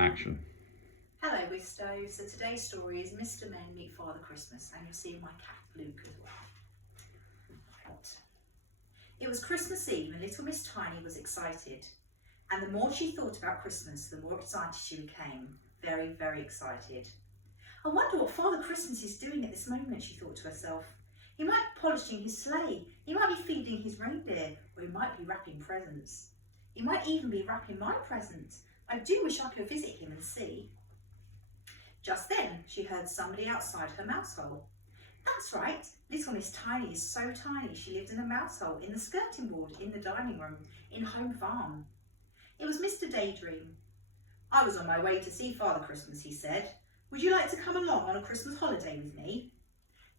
Action. Hello Wisto, so today's story is Mr. Men Meet Father Christmas, and you'll see my cat Luke as well. But it was Christmas Eve and little Miss Tiny was excited, and the more she thought about Christmas, the more excited she became. Very, very excited. I wonder what Father Christmas is doing at this moment, she thought to herself. He might be polishing his sleigh, he might be feeding his reindeer, or he might be wrapping presents. He might even be wrapping my presents. I do wish I could visit him and see. Just then, she heard somebody outside her mouse hole. That's right, little Miss Tiny is so tiny she lived in a mouse hole in the skirting board in the dining room in Home Farm. It was Mr. Daydream. I was on my way to see Father Christmas, he said. Would you like to come along on a Christmas holiday with me?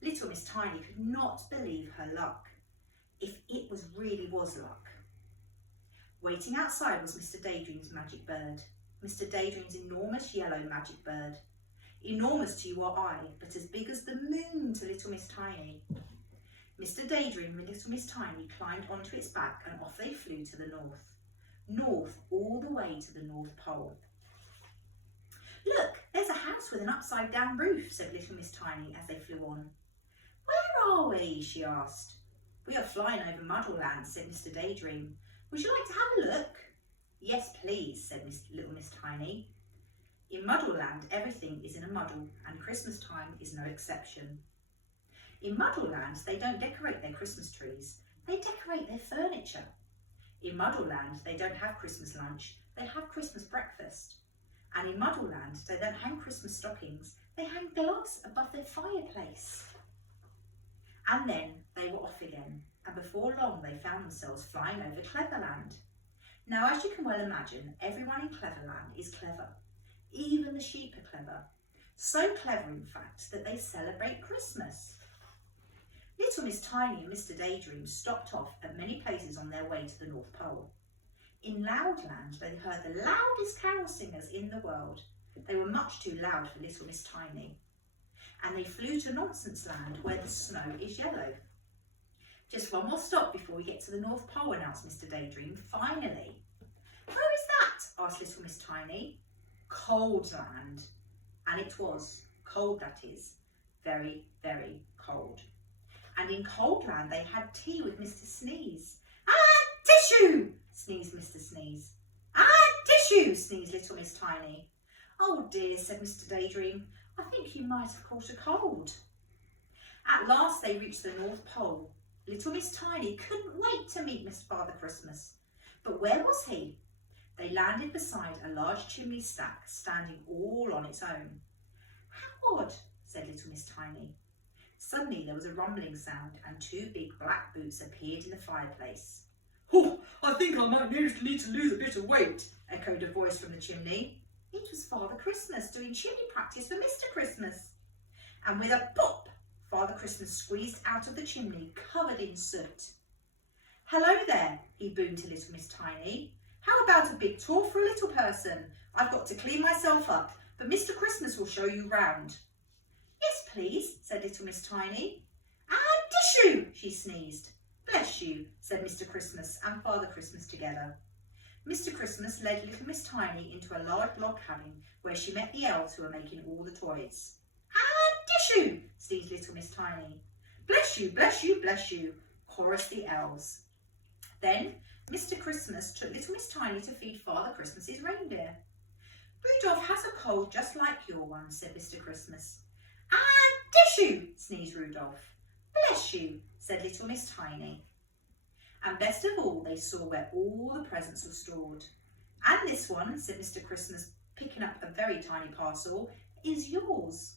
Little Miss Tiny could not believe her luck, if it really was luck. Waiting outside was Mr. Daydream's magic bird, Mr. Daydream's enormous yellow magic bird. Enormous to you or I, but as big as the moon to little Miss Tiny. Mr. Daydream and little Miss Tiny climbed onto its back and off they flew to the north. North, all the way to the North Pole. Look, there's a house with an upside down roof, said little Miss Tiny as they flew on. Where are we? She asked. We are flying over Muddleland, said Mr. Daydream. Would you like to have a look? Yes, please, said little Miss Tiny. In Muddleland, everything is in a muddle, and Christmas time is no exception. In Muddleland, they don't decorate their Christmas trees, they decorate their furniture. In Muddleland, they don't have Christmas lunch, they have Christmas breakfast. And in Muddleland, they don't hang Christmas stockings, they hang gloves above their fireplace. And then they were off again, and before long they found themselves flying over Cleverland. Now, as you can well imagine, everyone in Cleverland is clever. Even the sheep are clever. So clever, in fact, that they celebrate Christmas. Little Miss Tiny and Mr. Daydream stopped off at many places on their way to the North Pole. In Loudland, they heard the loudest carol singers in the world. They were much too loud for little Miss Tiny. And they flew to Nonsense Land, where the snow is yellow. Just one more stop before we get to the North Pole, announced Mr. Daydream, finally. Where is that? Asked little Miss Tiny. Cold Land, and it was cold, that is, very, very cold. And in Cold Land they had tea with Mr. Sneeze. Tissue, sneezed Mr. Sneeze. Tissue, sneezed little Miss Tiny. Oh dear, said Mr. Daydream, I think you might have caught a cold. At last they reached the North Pole. Little Miss Tiny couldn't wait to meet Mr. Father Christmas. But where was he? They landed beside a large chimney stack, standing all on its own. How odd, said little Miss Tiny. Suddenly there was a rumbling sound, and two big black boots appeared in the fireplace. Oh, I think I might need to lose a bit of weight, echoed a voice from the chimney. It was Father Christmas doing chimney practice for Mr. Christmas. And with a pop, Father Christmas squeezed out of the chimney, covered in soot. Hello there, he boomed to little Miss Tiny. How about a big tour for a little person? I've got to clean myself up, but Mr. Christmas will show you round. Yes, please, said little Miss Tiny. Tissue, she sneezed. Bless you, said Mr. Christmas and Father Christmas together. Mr. Christmas led little Miss Tiny into a large log cabin where she met the elves who were making all the toys. Tissue, sneezed little Miss Tiny. Bless you, bless you, bless you, chorused the elves. Then Mr. Christmas took little Miss Tiny to feed Father Christmas's reindeer. Rudolph has a cold just like your one, said Mr. Christmas. Tissue, sneezed Rudolph. Bless you, said little Miss Tiny. And best of all, they saw where all the presents were stored. And this one, said Mr. Christmas, picking up a very tiny parcel, is yours.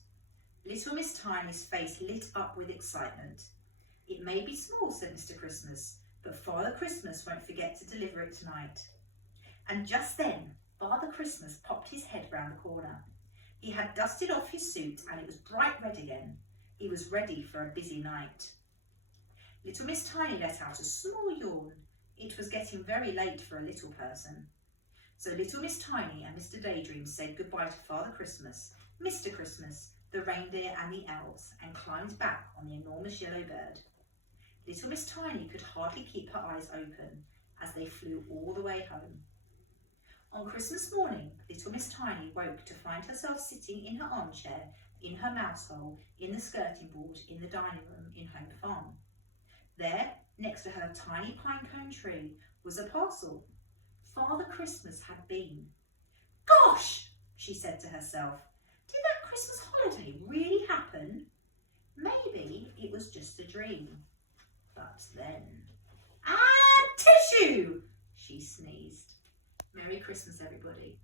Little Miss Tiny's face lit up with excitement. It may be small, said Mr. Christmas, but Father Christmas won't forget to deliver it tonight. And just then, Father Christmas popped his head round the corner. He had dusted off his suit and it was bright red again. He was ready for a busy night. Little Miss Tiny let out a small yawn. It was getting very late for a little person. So little Miss Tiny and Mr. Daydream said goodbye to Father Christmas, Mr. Christmas, the reindeer and the elves, and climbed back on the enormous yellow bird. Little Miss Tiny could hardly keep her eyes open as they flew all the way home. On Christmas morning, little little Miss Tiny woke to find herself sitting in her armchair, in her mouse hole, in the skirting board, in the dining room, in Home Farm. There, next to her tiny pinecone tree, was a parcel. Father Christmas had been. Gosh, she said to herself, did that Christmas holiday really happen? Maybe it was just a dream. But then, tissue! She sneezed. Merry Christmas, everybody.